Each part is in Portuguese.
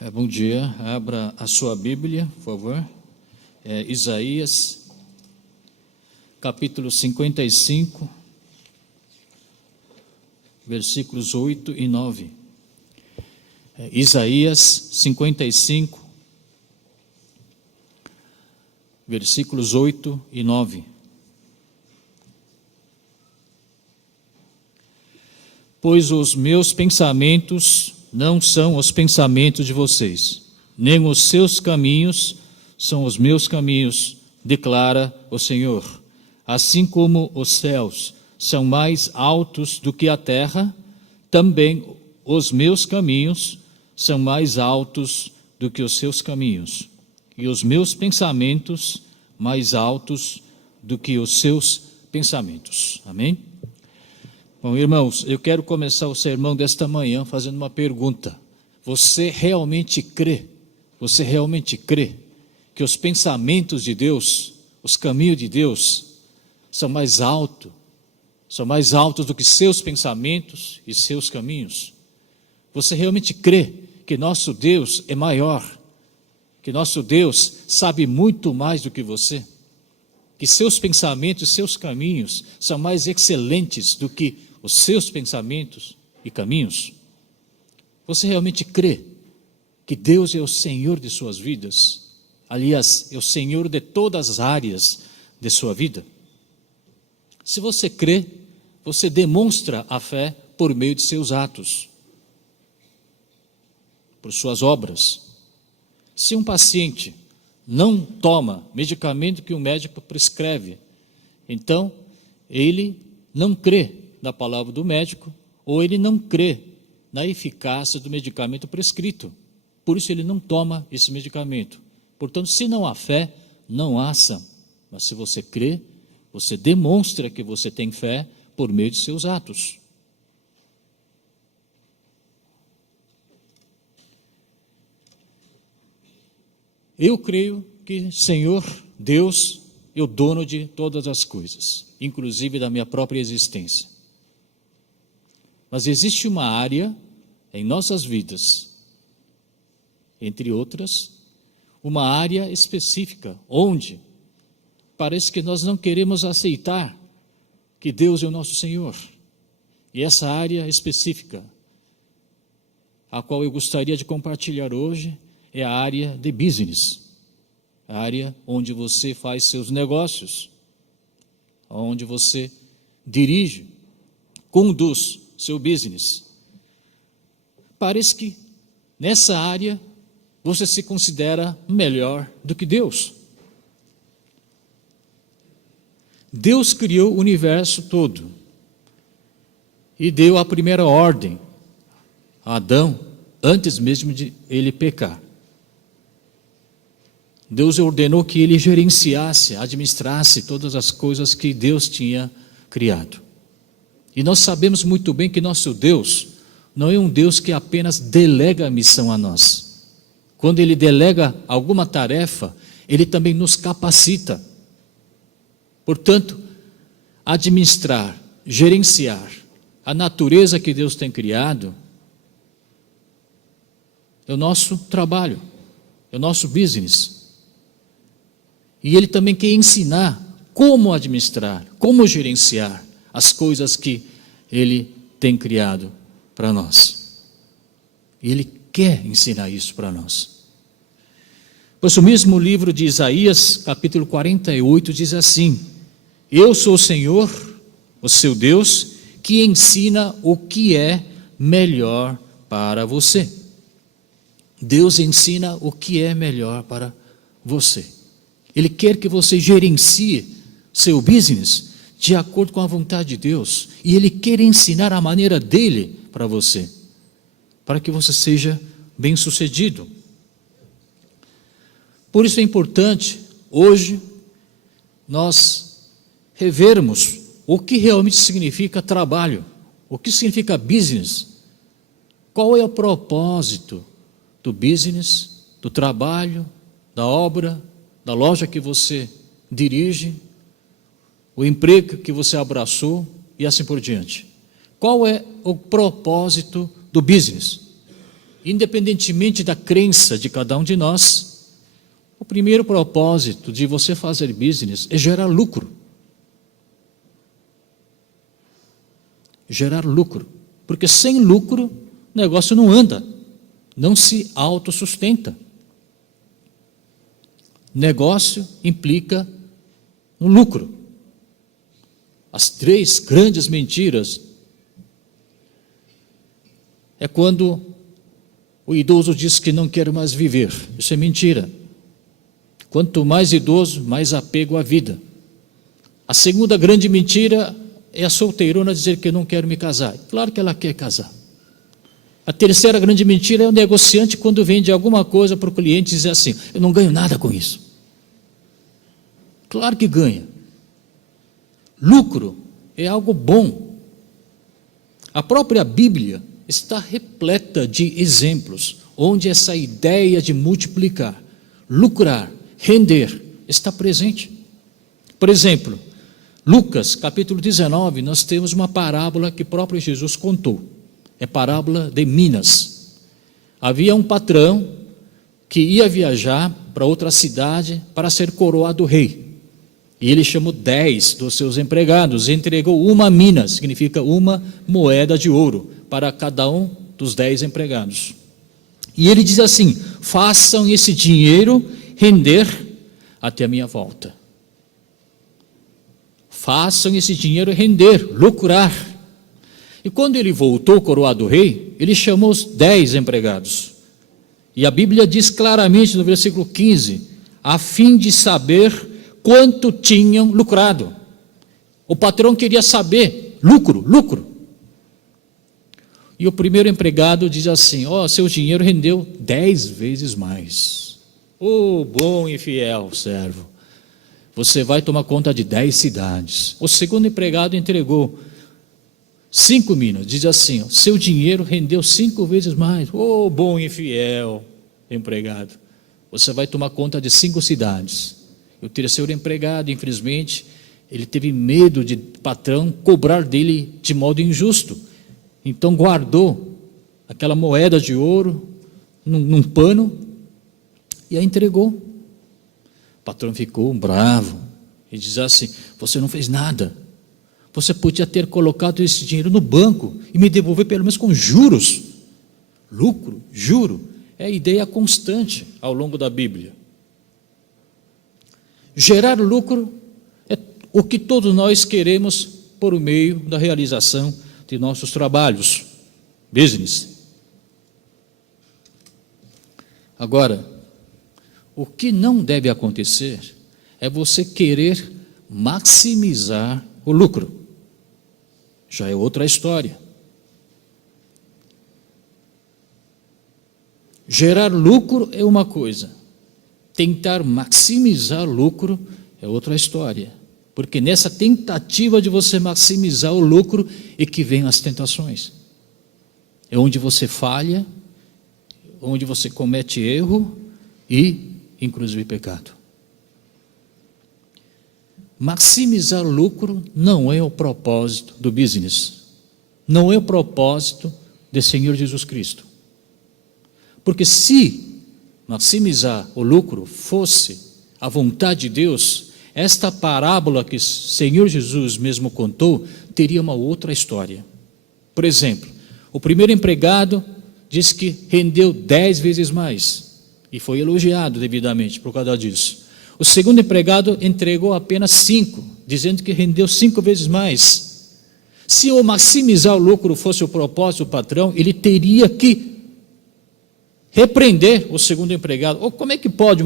Bom dia, abra a sua Bíblia, por favor. Isaías, capítulo 55, versículos 8 e 9. Isaías 55, versículos 8 e 9. Pois os meus pensamentos não são os pensamentos de vocês, nem os seus caminhos são os meus caminhos, declara o Senhor. Assim como os céus são mais altos do que a terra, também os meus caminhos são mais altos do que os seus caminhos, e os meus pensamentos mais altos do que os seus pensamentos. Amém? Bom, irmãos, eu quero começar o sermão desta manhã fazendo uma pergunta. Você realmente crê que os pensamentos de Deus, os caminhos de Deus, são mais altos do que seus pensamentos e seus caminhos? Você realmente crê que nosso Deus é maior, que nosso Deus sabe muito mais do que você? Que seus pensamentos e seus caminhos são mais excelentes do que os seus pensamentos e caminhos? Você realmente crê que Deus é o Senhor de suas vidas? Aliás, é o Senhor de todas as áreas de sua vida? Se você crê, você demonstra a fé por meio de seus atos, por suas obras. Se um paciente não toma medicamento que o médico prescreve, então ele não crê na palavra do médico, ou ele não crê na eficácia do medicamento prescrito. Por isso ele não toma esse medicamento. Portanto, se não há fé, não há ação. Mas se você crê, você demonstra que você tem fé por meio de seus atos. Eu creio que Senhor Deus é o dono de todas as coisas, inclusive da minha própria existência. Mas existe uma área em nossas vidas, entre outras, uma área específica, onde parece que nós não queremos aceitar que Deus é o nosso Senhor. E essa área específica, a qual eu gostaria de compartilhar hoje, é a área de business, a área onde você faz seus negócios, onde você dirige, conduz seu business. Parece que nessa área você se considera melhor do que Deus. Deus criou o universo todo e deu a primeira ordem a Adão antes mesmo de ele pecar. Deus ordenou que ele gerenciasse, administrasse todas as coisas que Deus tinha criado. E nós sabemos muito bem que nosso Deus não é um Deus que apenas delega a missão a nós. Quando Ele delega alguma tarefa, Ele também nos capacita. Portanto, administrar, gerenciar a natureza que Deus tem criado é o nosso trabalho, é o nosso business. E Ele também quer ensinar como administrar, como gerenciar as coisas que Ele tem criado para nós. E Ele quer ensinar isso para nós. Pois o mesmo livro de Isaías, capítulo 48, diz assim: Eu sou o Senhor, o seu Deus, que ensina o que é melhor para você. Deus ensina o que é melhor para você. Ele quer que você gerencie seu business de acordo com a vontade de Deus. E Ele quer ensinar a maneira dEle para você, para que você seja bem-sucedido. Por isso é importante, hoje, nós revermos o que realmente significa trabalho, o que significa business, qual é o propósito do business, do trabalho, da obra, da loja que você dirige, o emprego que você abraçou e assim por diante. Qual é o propósito do business? independentemente da crença de cada um de nós, o primeiro propósito de você fazer business é gerar lucro. Gerar lucro. Porque sem lucro, o negócio não anda, não se autossustenta. Negócio implica no lucro. As 3 grandes mentiras é quando o idoso diz que não quer mais viver. Isso é mentira. Quanto mais idoso, mais apego à vida. A segunda grande mentira é a solteirona dizer que não quero me casar. Claro que ela quer casar. A terceira grande mentira é o negociante quando vende alguma coisa para o cliente e diz assim: eu não ganho nada com isso. Claro que ganha. Lucro é algo bom. A própria Bíblia está repleta de exemplos onde essa ideia de multiplicar, lucrar, render está presente. Por exemplo, Lucas capítulo 19, nós temos uma parábola que o próprio Jesus contou. É a parábola de Minas. Havia um patrão que ia viajar para outra cidade para ser coroado rei. E ele chamou 10 dos seus empregados e entregou uma mina, significa uma moeda de ouro, para cada um dos 10 empregados. E ele diz assim: façam esse dinheiro render até a minha volta. Façam esse dinheiro render, lucrar. E quando ele voltou coroado rei, ele chamou os 10 empregados. E a Bíblia diz claramente no versículo 15, a fim de saber quanto tinham lucrado. O patrão queria saber, lucro. E o primeiro empregado diz assim: seu dinheiro rendeu 10 vezes mais. Bom e fiel servo, você vai tomar conta de 10 cidades. O segundo empregado entregou 5 minas, diz assim: seu dinheiro rendeu 5 vezes mais. Bom e fiel empregado, você vai tomar conta de 5 cidades. E o terceiro empregado, infelizmente, ele teve medo de patrão cobrar dele de modo injusto. Então guardou aquela moeda de ouro num pano e a entregou. O patrão ficou bravo e diz assim: você não fez nada. Você podia ter colocado esse dinheiro no banco e me devolver pelo menos com juros. Lucro, juro, é a ideia constante ao longo da Bíblia. Gerar lucro é o que todos nós queremos por meio da realização de nossos trabalhos, business. Agora, o que não deve acontecer é você querer maximizar o lucro. Já é outra história. Gerar lucro é uma coisa. Tentar maximizar o lucro é outra história. Porque nessa tentativa de você maximizar o lucro é que vem as tentações. É onde você falha, onde você comete erro e, inclusive, pecado. Maximizar o lucro não é o propósito do business. Não é o propósito do Senhor Jesus Cristo. Porque se maximizar o lucro fosse a vontade de Deus, esta parábola que o Senhor Jesus mesmo contou, teria uma outra história. Por exemplo, o primeiro empregado disse que rendeu 10 vezes mais, e foi elogiado devidamente por causa disso. O segundo empregado entregou apenas 5, dizendo que rendeu 5 vezes mais. Se o maximizar o lucro fosse o propósito do patrão, ele teria que repreender o segundo empregado. Como é que pode?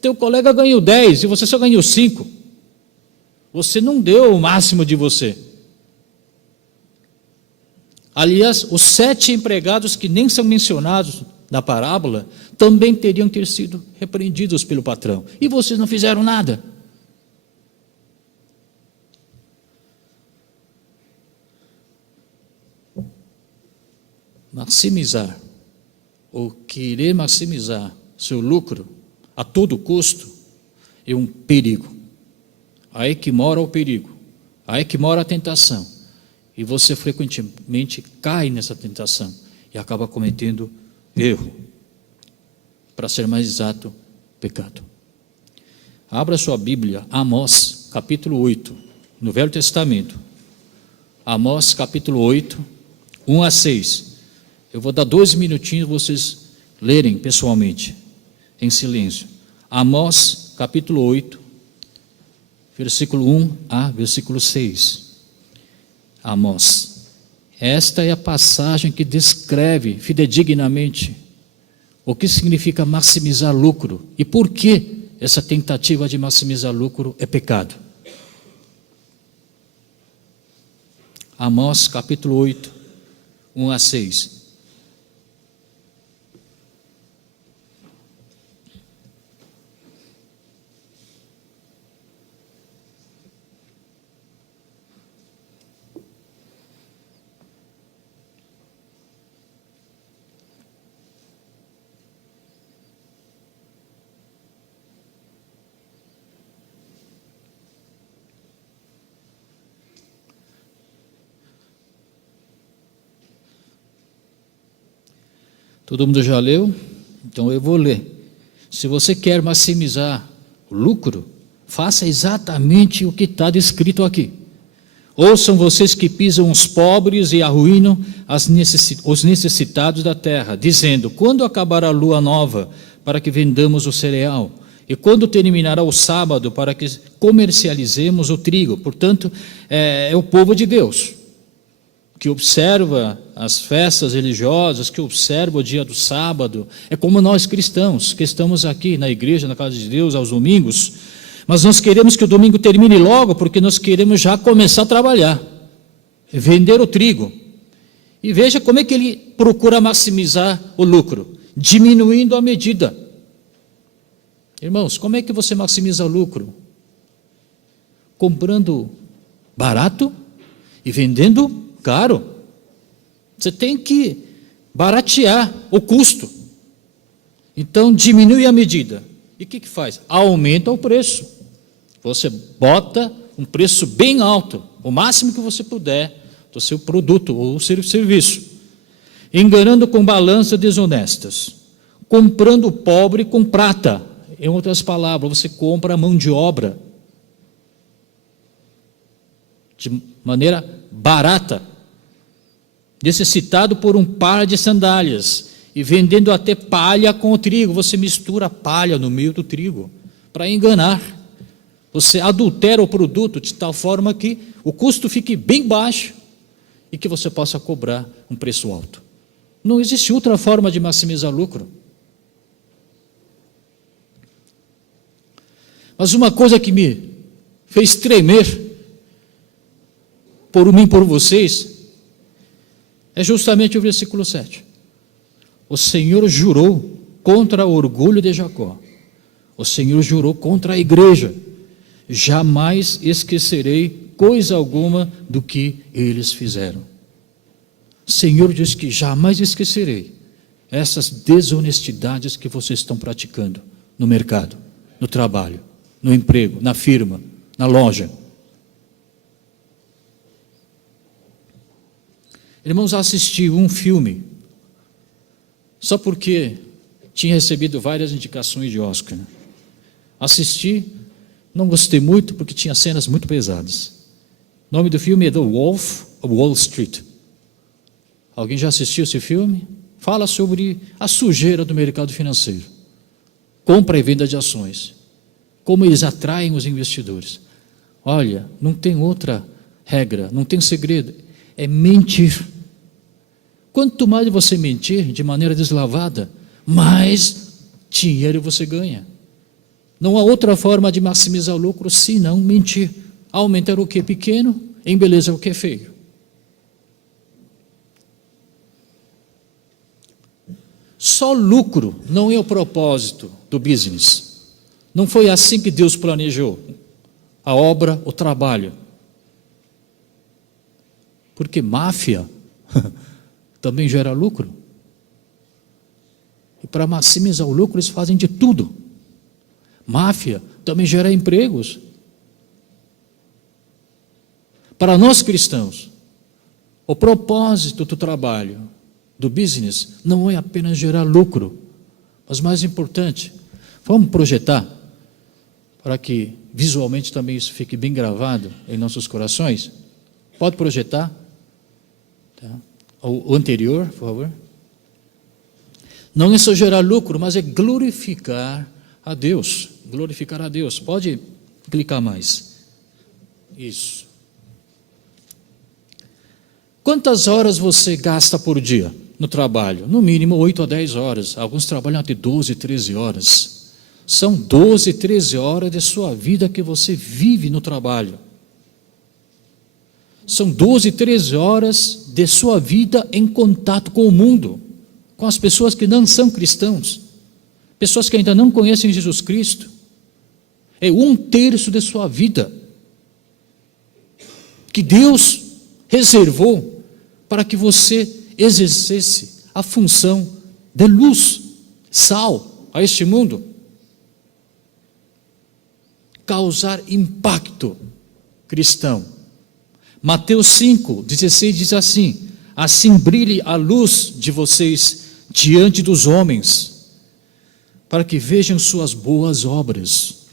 Teu colega ganhou 10 e você só ganhou 5. Você não deu o máximo de você. Aliás, os 7 empregados que nem são mencionados na parábola também teriam ter sido repreendidos pelo patrão. E vocês não fizeram nada. Maximizar ou querer maximizar seu lucro a todo custo é um perigo. Aí que mora o perigo, aí que mora a tentação. E você frequentemente cai nessa tentação e acaba cometendo erro. Para ser mais exato, pecado. Abra sua Bíblia, Amós, capítulo 8, no Velho Testamento. Amós, capítulo 8, 1 a 6. Eu vou dar 2 minutinhos para vocês lerem pessoalmente, em silêncio. Amós, capítulo 8, versículo 1 a versículo 6. Amós. Esta é a passagem que descreve fidedignamente o que significa maximizar lucro e por que essa tentativa de maximizar lucro é pecado. Amós capítulo 8, 1 a 6. Todo mundo já leu? Então eu vou ler. Se você quer maximizar o lucro, faça exatamente o que está descrito aqui. Ouçam vocês que pisam os pobres e arruinam os necessitados da terra, dizendo: quando acabar a lua nova, para que vendamos o cereal? E quando terminará o sábado, para que comercializemos o trigo? Portanto, é o povo de Deus, que observa as festas religiosas, que observa o dia do sábado. É como nós cristãos, que estamos aqui na igreja, na casa de Deus, aos domingos, mas nós queremos que o domingo termine logo, porque nós queremos já começar a trabalhar, vender o trigo. E veja como é que ele procura maximizar o lucro, diminuindo a medida. Irmãos, como é que você maximiza o lucro? Comprando barato e vendendo caro. Você tem que baratear o custo. Então diminui a medida. E o que faz? Aumenta o preço. Você bota um preço bem alto, o máximo que você puder, do seu produto ou seu serviço. Enganando com balanças desonestas. Comprando o pobre com prata. Em outras palavras, você compra a mão de obra de maneira barata, necessitado por um par de sandálias, e vendendo até palha com o trigo. Você mistura palha no meio do trigo para enganar. Você adultera o produto de tal forma que o custo fique bem baixo e que você possa cobrar um preço alto. Não existe outra forma de maximizar lucro. Mas uma coisa que me fez tremer por mim, por vocês, é justamente o versículo 7. O Senhor jurou contra o orgulho de Jacó. O Senhor jurou contra a igreja. Jamais esquecerei coisa alguma do que eles fizeram. O Senhor diz que jamais esquecerei essas desonestidades que vocês estão praticando no mercado, no trabalho, no emprego, na firma, na loja. Irmãos, assisti um filme, só porque tinha recebido várias indicações de Oscar. Assisti, não gostei muito, porque tinha cenas muito pesadas. O nome do filme é The Wolf of Wall Street. Alguém já assistiu esse filme? Fala sobre a sujeira do mercado financeiro. Compra e venda de ações. Como eles atraem os investidores. Olha, não tem outra regra, não tem segredo. É mentir. Quanto mais você mentir de maneira deslavada, mais dinheiro você ganha. Não há outra forma de maximizar o lucro senão mentir. Aumentar o que é pequeno, embelezar o que é feio. Só lucro não é o propósito do business. Não foi assim que Deus planejou a obra, o trabalho. Porque máfia também gera lucro. E para maximizar o lucro, eles fazem de tudo. Máfia também gera empregos. Para nós cristãos, o propósito do trabalho do business não é apenas gerar lucro, mas mais importante, vamos projetar para que visualmente também isso fique bem gravado em nossos corações. Pode projetar? Tá? O anterior, por favor. Não é só gerar lucro, mas é glorificar a Deus. Glorificar a Deus. Pode clicar mais. Isso. Quantas horas você gasta por dia no trabalho? No mínimo 8 a 10 horas. Alguns trabalham até 12, 13 horas. São 12, 13 horas de sua vida que você vive no trabalho. São 12, 13 horas de sua vida em contato com o mundo, com as pessoas que não são cristãos, pessoas que ainda não conhecem Jesus Cristo. É 1/3 de sua vida que Deus reservou para que você exercesse a função de luz, sal a este mundo, causar impacto cristão. Mateus 5:16 diz assim: assim brilhe a luz de vocês diante dos homens, para que vejam suas boas obras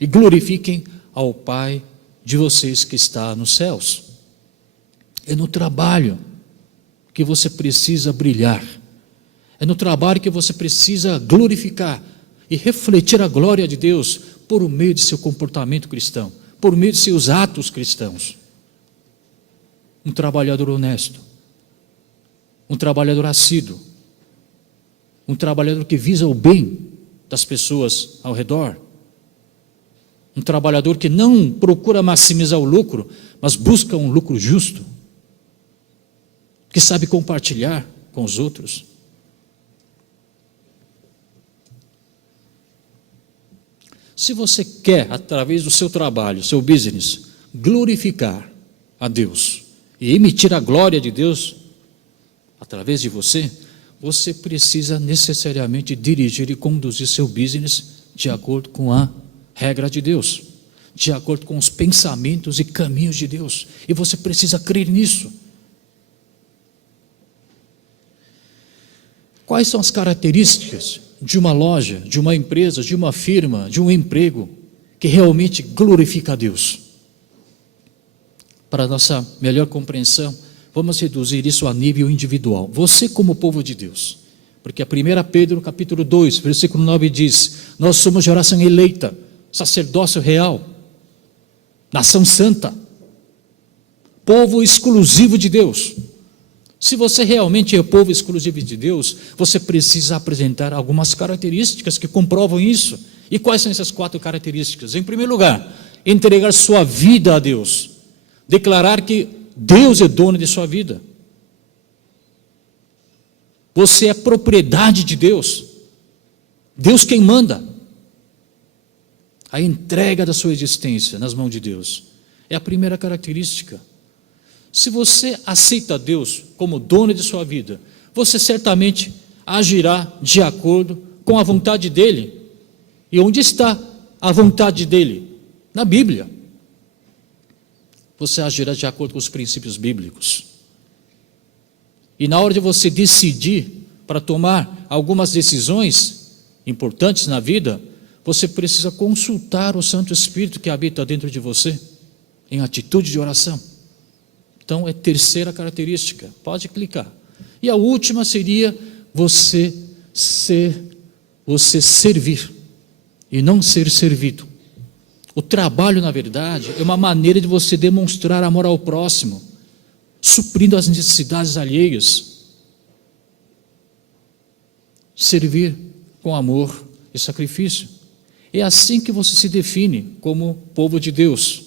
e glorifiquem ao Pai de vocês que está nos céus. É no trabalho que você precisa brilhar, é no trabalho que você precisa glorificar e refletir a glória de Deus por meio de seu comportamento cristão, por meio de seus atos cristãos. Um trabalhador honesto, um trabalhador assíduo, um trabalhador que visa o bem das pessoas ao redor, um trabalhador que não procura maximizar o lucro, mas busca um lucro justo, que sabe compartilhar com os outros. Se você quer, através do seu trabalho, seu business, glorificar a Deus e emitir a glória de Deus através de você, você precisa necessariamente dirigir e conduzir seu business de acordo com a regra de Deus, de acordo com os pensamentos e caminhos de Deus, e você precisa crer nisso. Quais são as características de uma loja, de uma empresa, de uma firma, de um emprego que realmente glorifica a Deus? Para nossa melhor compreensão, vamos reduzir isso a nível individual. Você como povo de Deus, porque a 1 Pedro capítulo 2, versículo 9 diz: nós somos geração eleita, sacerdócio real, nação santa, povo exclusivo de Deus. Se você realmente é povo exclusivo de Deus, você precisa apresentar algumas características que comprovam isso. E quais são essas 4 características? Em primeiro lugar, entregar sua vida a Deus, declarar que Deus é dono de sua vida. Você é propriedade de Deus, Deus quem manda. A entrega da sua existência nas mãos de Deus é a primeira característica. Se você aceita Deus como dono de sua vida, você certamente agirá de acordo com a vontade dEle. E onde está a vontade dEle? Na Bíblia. Você agirá de acordo com os princípios bíblicos. E na hora de você decidir para tomar algumas decisões importantes na vida, você precisa consultar o Santo Espírito que habita dentro de você, em atitude de oração. Então, é terceira característica, pode clicar. E a última seria você servir e não ser servido. O trabalho, na verdade, é uma maneira de você demonstrar amor ao próximo, suprindo as necessidades alheias. Servir com amor e sacrifício. É assim que você se define como povo de Deus.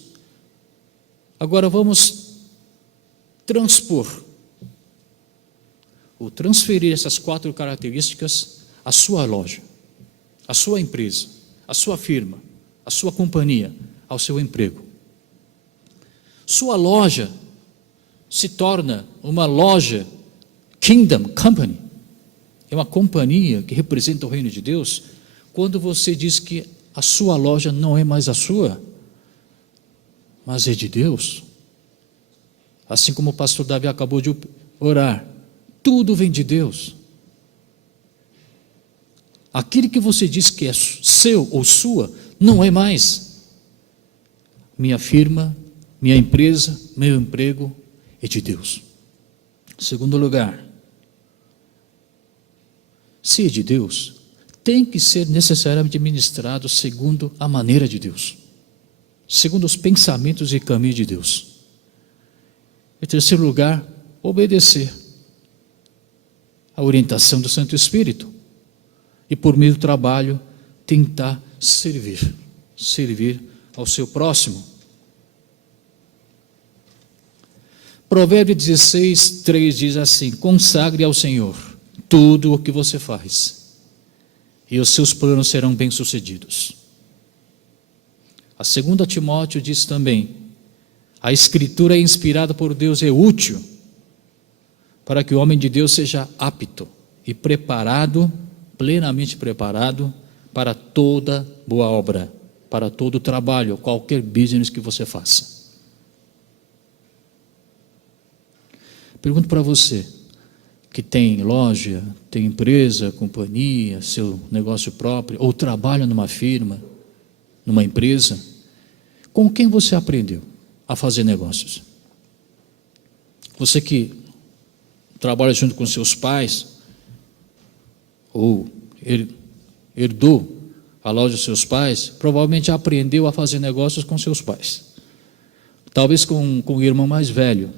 Agora vamos transpor, ou transferir essas 4 características à sua loja, à sua empresa, à sua firma, à sua companhia, ao seu emprego. Sua loja se torna uma loja Kingdom Company, é uma companhia que representa o reino de Deus, quando você diz que a sua loja não é mais a sua, mas é de Deus. Assim como o pastor Davi acabou de orar, tudo vem de Deus. Aquilo que você diz que é seu ou sua, não é mais. Minha firma, minha empresa, meu emprego é de Deus. Segundo lugar, se é de Deus, tem que ser necessariamente administrado segundo a maneira de Deus, segundo os pensamentos e caminhos de Deus. Em terceiro lugar, obedecer a orientação do Santo Espírito e, por meio do trabalho, tentar servir ao seu próximo. Provérbio 16, 3 diz assim: consagre ao Senhor tudo o que você faz, e os seus planos serão bem-sucedidos. A 2 Timóteo diz também: a Escritura é inspirada por Deus, é útil para que o homem de Deus seja apto e preparado, plenamente preparado para toda boa obra, para todo trabalho, qualquer business que você faça. Pergunto para você, que tem loja, tem empresa, companhia, seu negócio próprio, ou trabalha numa firma, numa empresa, com quem você aprendeu a fazer negócios? Você que trabalha junto com seus pais, ou herdou a loja dos seus pais, provavelmente aprendeu a fazer negócios com seus pais. Talvez com o irmão mais velho,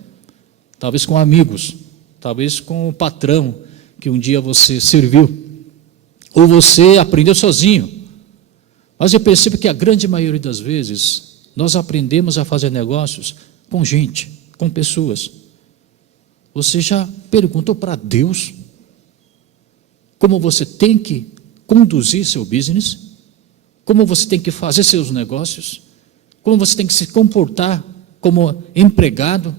talvez com amigos, talvez com o patrão que um dia você serviu, ou você aprendeu sozinho. Mas eu percebo que a grande maioria das vezes nós aprendemos a fazer negócios com gente, com pessoas. Você já perguntou para Deus como você tem que conduzir seu business? Como você tem que fazer seus negócios? Como você tem que se comportar como empregado,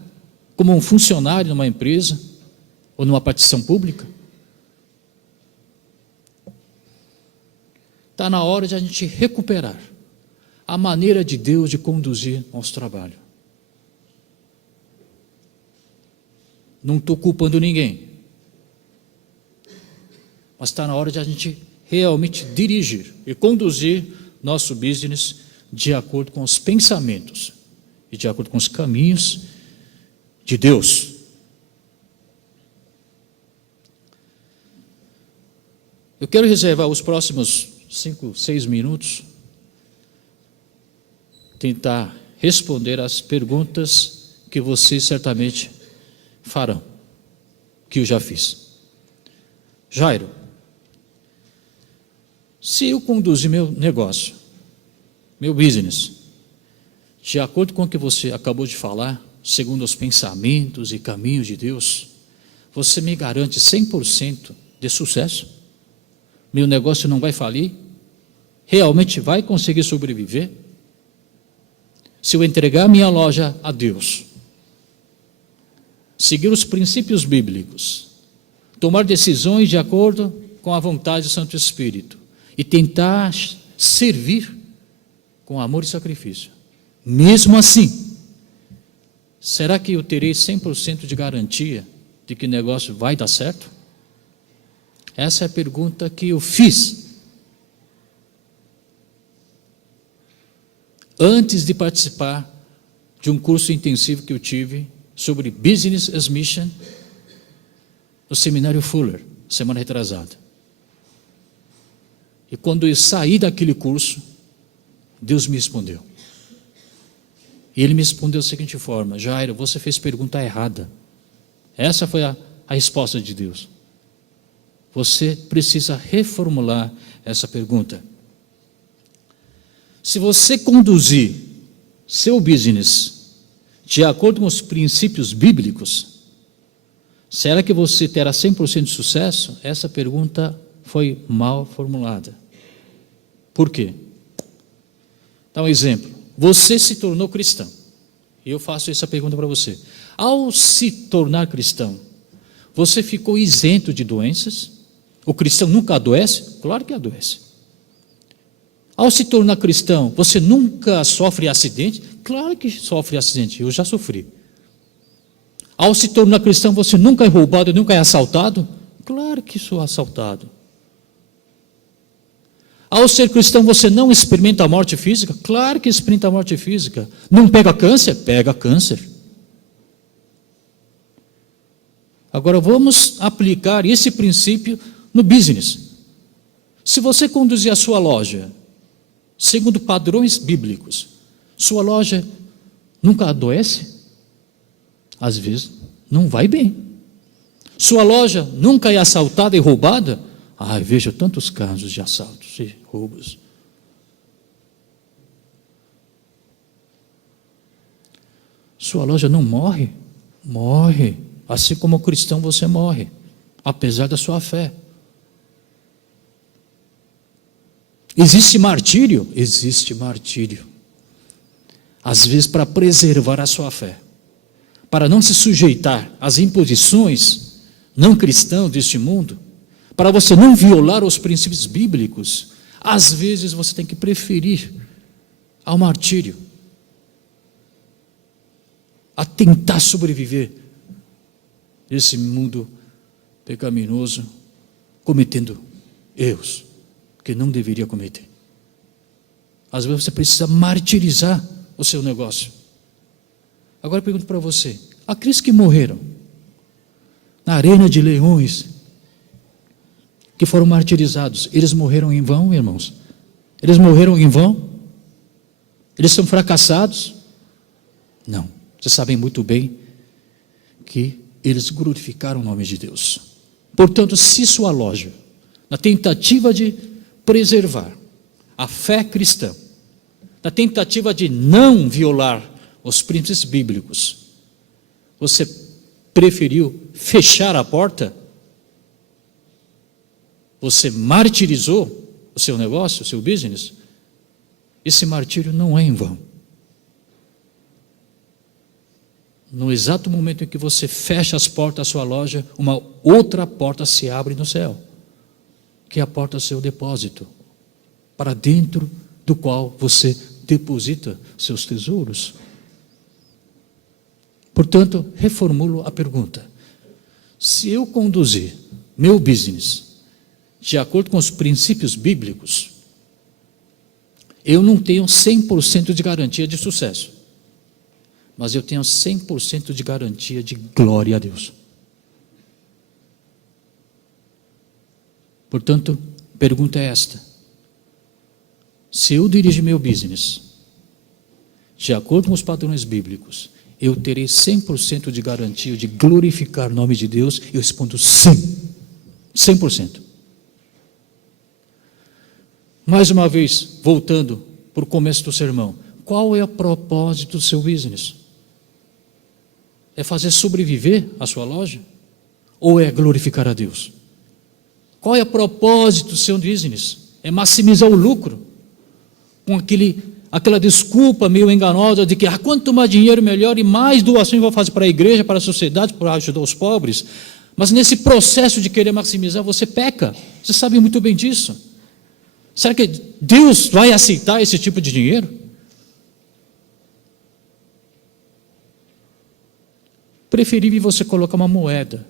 como um funcionário numa empresa ou numa partição pública? Está na hora de a gente recuperar a maneira de Deus de conduzir nosso trabalho. Não estou culpando ninguém, mas está na hora de a gente realmente dirigir e conduzir nosso business de acordo com os pensamentos e de acordo com os caminhos de Deus. Eu quero reservar os próximos 5, 6 minutos, tentar responder às perguntas que vocês certamente farão, que eu já fiz. Jairo, se eu conduzir meu negócio, meu business, de acordo com o que você acabou de falar, segundo os pensamentos e caminhos de Deus, você me garante 100% de sucesso? Meu negócio não vai falir? Realmente vai conseguir sobreviver? Se eu entregar minha loja a Deus, seguir os princípios bíblicos, tomar decisões de acordo com a vontade do Santo Espírito e tentar servir com amor e sacrifício, mesmo assim, será que eu terei 100% de garantia de que o negócio vai dar certo? Essa é a pergunta que eu fiz antes de participar de um curso intensivo que eu tive sobre Business as Mission no Seminário Fuller, semana retrasada. E quando eu saí daquele curso, Deus me respondeu. E Ele me respondeu da seguinte forma: Jairo, você fez pergunta errada. Essa foi a resposta de Deus. Você precisa reformular essa pergunta. Se você conduzir seu business de acordo com os princípios bíblicos, será que você terá 100% de sucesso? Essa pergunta foi mal formulada. Por quê? Dá um exemplo. Você se tornou cristão. E eu faço essa pergunta para você. Ao se tornar cristão, você ficou isento de doenças? O cristão nunca adoece? Claro que adoece. Ao se tornar cristão, você nunca sofre acidente? Claro que sofre acidente, eu já sofri. Ao se tornar cristão, você nunca é roubado, nunca é assaltado? Claro que sou assaltado. Ao ser cristão, você não experimenta a morte física? Claro que experimenta a morte física. Não pega câncer? Pega câncer. Agora vamos aplicar esse princípio no business. Se você conduzir a sua loja segundo padrões bíblicos, sua loja nunca adoece? Às vezes não vai bem. Sua loja nunca é assaltada e roubada? Vejo tantos casos de assaltos e roubos. Sua loja não morre? Morre. Assim como cristão você morre, apesar da sua fé. Existe martírio? Existe martírio. Às vezes para preservar a sua fé, para não se sujeitar às imposições não cristãs deste mundo, para você não violar os princípios bíblicos, às vezes você tem que preferir ao martírio, a tentar sobreviver nesse mundo pecaminoso, cometendo erros que não deveria cometer. Às vezes você precisa martirizar o seu negócio. Agora eu pergunto para você, aqueles que morreram na arena de leões, que foram martirizados, eles morreram em vão, irmãos? Eles morreram em vão? Eles são fracassados? Não, vocês sabem muito bem que eles glorificaram o nome de Deus. Portanto, se sua loja, na tentativa de preservar a fé cristã, na tentativa de não violar os princípios bíblicos, você preferiu fechar a porta, você martirizou o seu negócio, o seu business, esse martírio não é em vão. No exato momento em que você fecha as portas da sua loja, uma outra porta se abre no céu, que é a porta do seu depósito, para dentro do qual você deposita seus tesouros. Portanto, reformulo a pergunta: se eu conduzir meu business de acordo com os princípios bíblicos, eu não tenho 100% de garantia de sucesso, mas eu tenho 100% de garantia de glória a Deus. Portanto, a pergunta é esta: se eu dirigir meu business de acordo com os padrões bíblicos, eu terei 100% de garantia de glorificar o nome de Deus? Eu respondo sim, 100%. Mais uma vez, voltando para o começo do sermão, qual é o propósito do seu business? É fazer sobreviver a sua loja? Ou é glorificar a Deus? Qual é o propósito do seu business? É maximizar o lucro? Com aquela desculpa meio enganosa de que quanto mais dinheiro melhor e mais doações eu vou fazer para a igreja, para a sociedade, para ajudar os pobres. Mas nesse processo de querer maximizar, você peca. Você sabe muito bem disso. Será que Deus vai aceitar esse tipo de dinheiro? Preferível você colocar uma moeda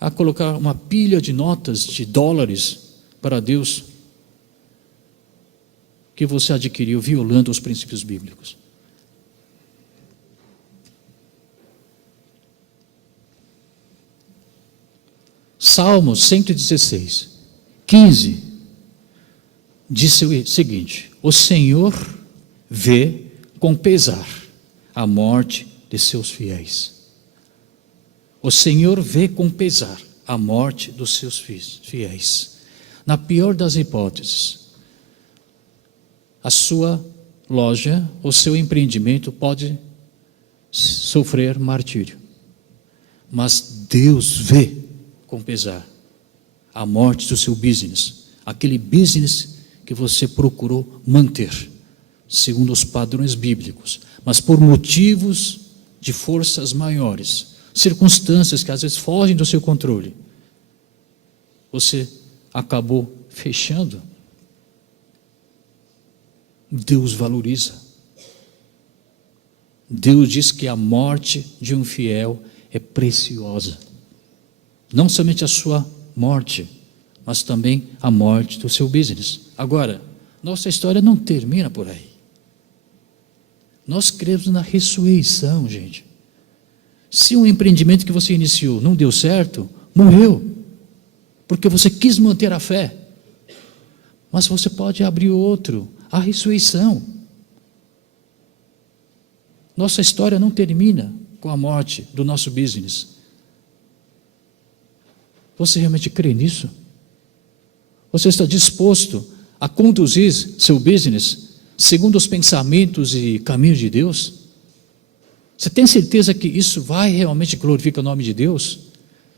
a colocar uma pilha de notas de dólares para Deus que você adquiriu violando os princípios bíblicos. Salmos 116, 15 diz o seguinte: o Senhor vê com pesar a morte de seus fiéis. O Senhor vê com pesar a morte dos seus fiéis. Na pior das hipóteses, a sua loja, o seu empreendimento pode sofrer martírio. Mas Deus vê com pesar a morte do seu business, aquele business que você procurou manter, segundo os padrões bíblicos, mas por motivos de forças maiores, circunstâncias que às vezes fogem do seu controle, você acabou fechando. Deus valoriza. Deus diz que a morte de um fiel é preciosa. Não somente a sua morte, mas também a morte do seu business. Agora, nossa história não termina por aí. Nós cremos na ressurreição, gente. Se um empreendimento que você iniciou não deu certo, morreu, porque você quis manter a fé. Mas você pode abrir outro, a ressurreição. Nossa história não termina com a morte do nosso business. Você realmente crê nisso? Você está disposto a conduzir seu business segundo os pensamentos e caminhos de Deus? Você tem certeza que isso vai realmente glorificar o nome de Deus?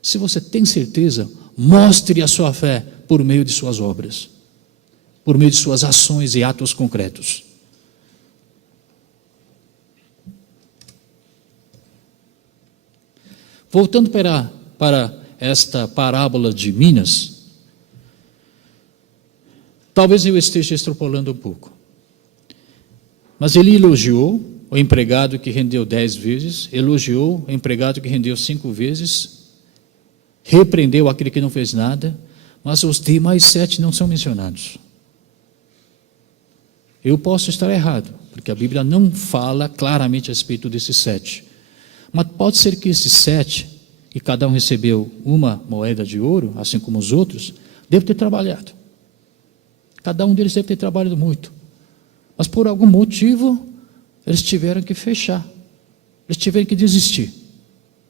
Se você tem certeza, mostre a sua fé por meio de suas obras, por meio de suas ações e atos concretos. Voltando para esta parábola de Minas, talvez eu esteja extrapolando um pouco, mas ele elogiou o empregado que rendeu 10 vezes, elogiou o empregado que rendeu 5 vezes, repreendeu aquele que não fez nada, mas os demais 7 não são mencionados. Eu posso estar errado, porque a Bíblia não fala claramente a respeito desses 7. Mas pode ser que esses 7, e cada um recebeu uma moeda de ouro, assim como os outros, deve ter trabalhado. Cada um deles deve ter trabalhado muito. Mas por algum motivo, eles tiveram que fechar. Eles tiveram que desistir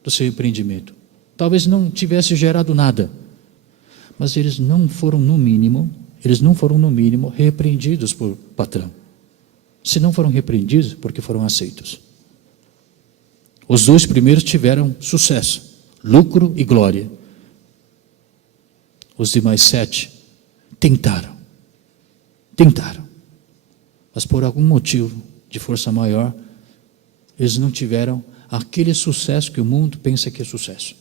do seu empreendimento. Talvez não tivesse gerado nada. Mas eles não foram no mínimo repreendidos por patrão. Se não foram repreendidos, porque foram aceitos. Os 2 primeiros tiveram sucesso, lucro e glória. Os demais 7 tentaram, mas por algum motivo de força maior, eles não tiveram aquele sucesso que o mundo pensa que é sucesso.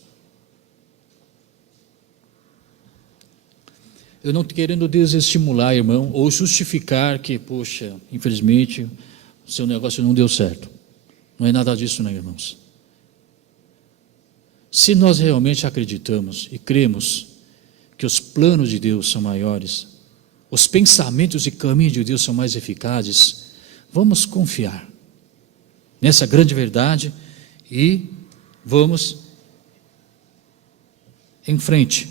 Eu não estou querendo desestimular, irmão, ou justificar que, poxa, infelizmente, o seu negócio não deu certo. Não é nada disso, né, irmãos? Se nós realmente acreditamos e cremos que os planos de Deus são maiores, os pensamentos e caminhos de Deus são mais eficazes, vamos confiar nessa grande verdade e vamos em frente.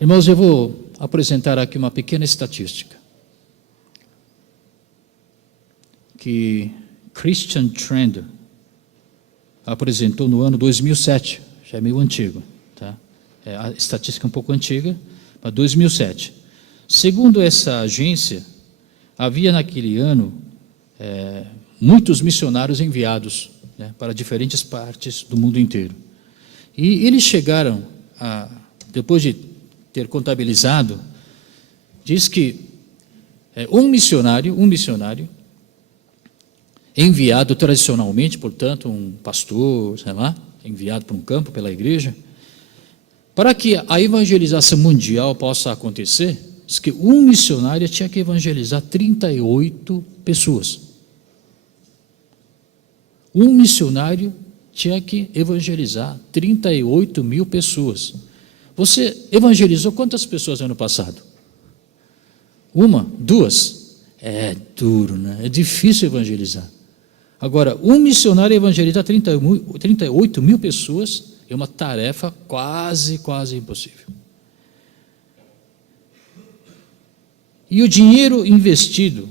Irmãos, eu vou apresentar aqui uma pequena estatística que Christian Trend apresentou no ano 2007, já é meio antigo, tá? A estatística é um pouco antiga, mas 2007. Segundo essa agência, havia naquele ano muitos missionários enviados, né, para diferentes partes do mundo inteiro. E eles chegaram a, depois de ter contabilizado, diz que um missionário enviado tradicionalmente, portanto, um pastor, sei lá, enviado para um campo pela igreja, para que a evangelização mundial possa acontecer, diz que um missionário tinha que evangelizar 38 pessoas. Um missionário tinha que evangelizar 38 mil pessoas. Você evangelizou quantas pessoas no ano passado? 1? 2? É duro, né? É difícil evangelizar. Agora, um missionário evangelizar 38 mil pessoas é uma tarefa quase impossível. E o dinheiro investido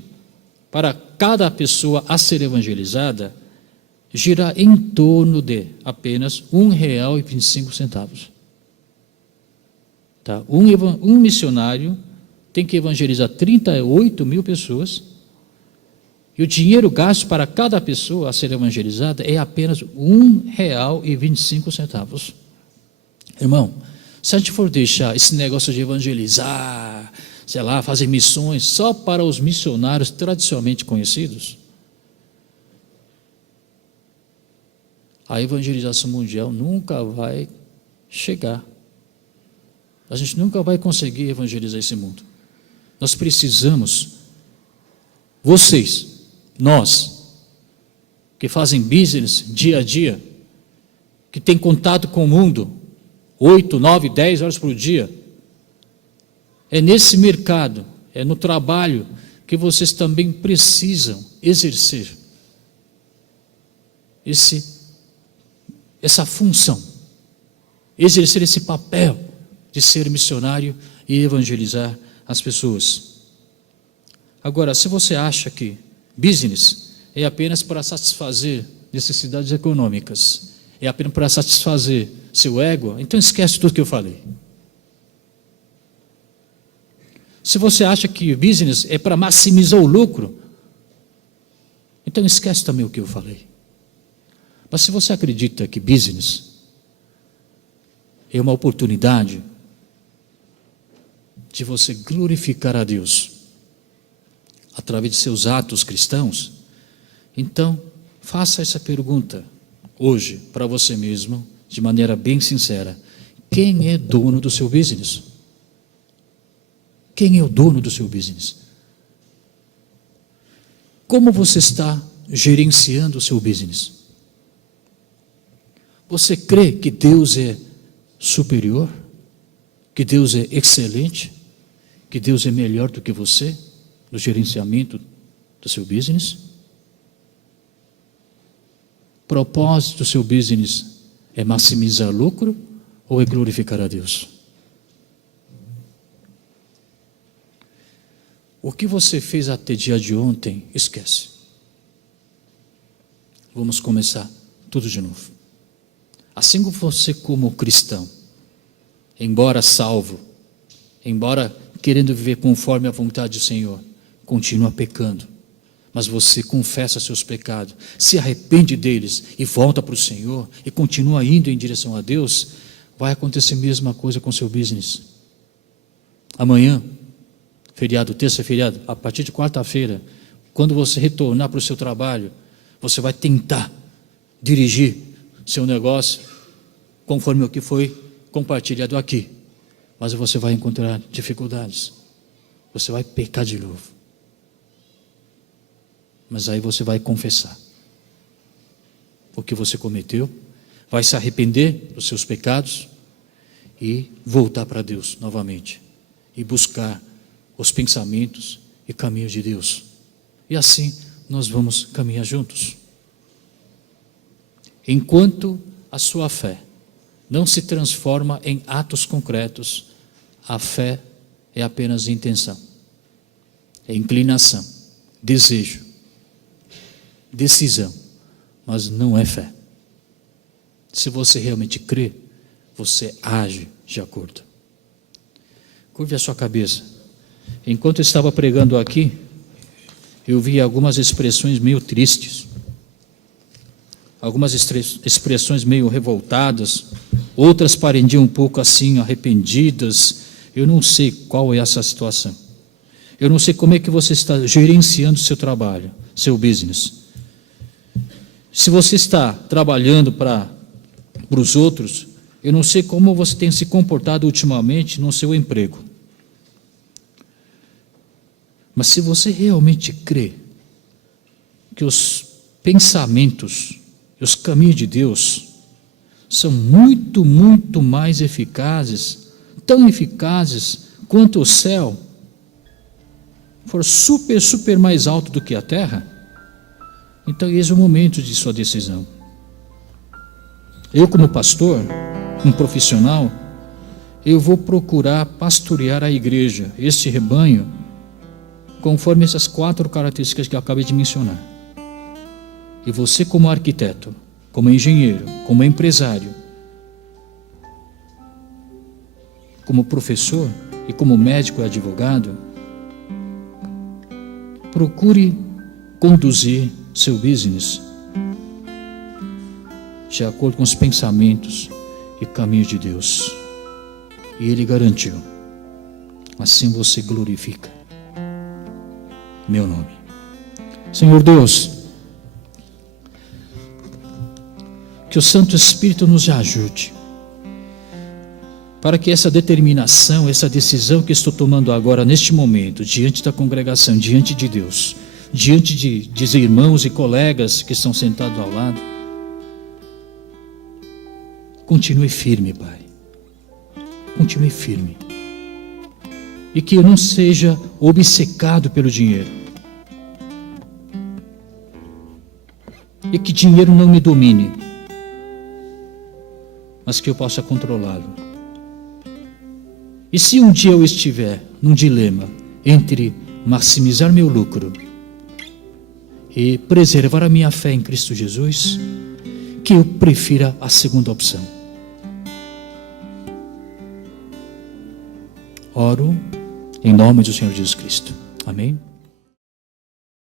para cada pessoa a ser evangelizada gira em torno de apenas R$1,25. Tá? Um missionário tem que evangelizar 38 mil pessoas e o dinheiro gasto para cada pessoa a ser evangelizada é apenas R$1,25. Irmão, se a gente for deixar esse negócio de evangelizar, sei lá, fazer missões só para os missionários tradicionalmente conhecidos, a evangelização mundial nunca vai chegar. A gente nunca vai conseguir evangelizar esse mundo. Nós precisamos, vocês, nós, que fazem business dia a dia, que têm contato com o mundo, 8, 9, 10 horas por dia. É nesse mercado, é no trabalho que vocês também precisam exercer essa função, exercer esse papel de ser missionário e evangelizar as pessoas. Agora, se você acha que business é apenas para satisfazer necessidades econômicas, é apenas para satisfazer seu ego, então esquece tudo que eu falei. Se você acha que business é para maximizar o lucro, então esquece também o que eu falei. Mas se você acredita que business é uma oportunidade de você glorificar a Deus através de seus atos cristãos, então faça essa pergunta hoje para você mesmo, de maneira bem sincera: quem é dono do seu business? Quem é o dono do seu business? Como você está gerenciando o seu business? Você crê que Deus é superior? Que Deus é excelente? Que Deus é melhor do que você no gerenciamento do seu business? O propósito do seu business é maximizar lucro ou é glorificar a Deus? O que você fez até dia de ontem, esquece. Vamos começar tudo de novo. Assim como você, como cristão, embora salvo, embora querendo viver conforme a vontade do Senhor, continua pecando, mas você confessa seus pecados, se arrepende deles e volta para o Senhor e continua indo em direção a Deus, vai acontecer a mesma coisa com seu business. Amanhã, feriado, terça é feriado, a partir de quarta-feira, quando você retornar para o seu trabalho, você vai tentar dirigir seu negócio conforme o que foi compartilhado aqui, mas você vai encontrar dificuldades, você vai pecar de novo, mas aí você vai confessar o que você cometeu, vai se arrepender dos seus pecados e voltar para Deus novamente e buscar os pensamentos e caminhos de Deus, e assim nós vamos caminhar juntos. Enquanto a sua fé não se transforma em atos concretos, a fé é apenas intenção, é inclinação, desejo, decisão, mas não é fé. Se você realmente crê, você age de acordo. Curve a sua cabeça. Enquanto eu estava pregando aqui, eu vi algumas expressões meio tristes, algumas expressões meio revoltadas, outras pareciam um pouco assim, arrependidas. Eu não sei qual é essa situação. Eu não sei como é que você está gerenciando o seu trabalho, seu business. Se você está trabalhando para os outros, eu não sei como você tem se comportado ultimamente no seu emprego. Mas se você realmente crê que os pensamentos e os caminhos de Deus são muito, muito mais eficazes, tão eficazes quanto o céu, for super, super mais alto do que a terra, então esse é o momento de sua decisão. Eu, como pastor, um profissional, eu vou procurar pastorear a igreja, este rebanho, conforme essas 4 características que eu acabei de mencionar. E você, como arquiteto, como engenheiro, como empresário, como professor e como médico e advogado, procure conduzir seu business de acordo com os pensamentos e caminhos de Deus. E Ele garantiu. Assim você glorifica meu nome. Senhor Deus, que o Santo Espírito nos ajude, para que essa determinação, essa decisão que estou tomando agora, neste momento, diante da congregação, diante de Deus, diante de irmãos e colegas que estão sentados ao lado. Continue firme, Pai. Continue firme. E que eu não seja obcecado pelo dinheiro. E que dinheiro não me domine, mas que eu possa controlá-lo. E se um dia eu estiver num dilema entre maximizar meu lucro e preservar a minha fé em Cristo Jesus, que eu prefira a segunda opção. Oro em nome do Senhor Jesus Cristo. Amém?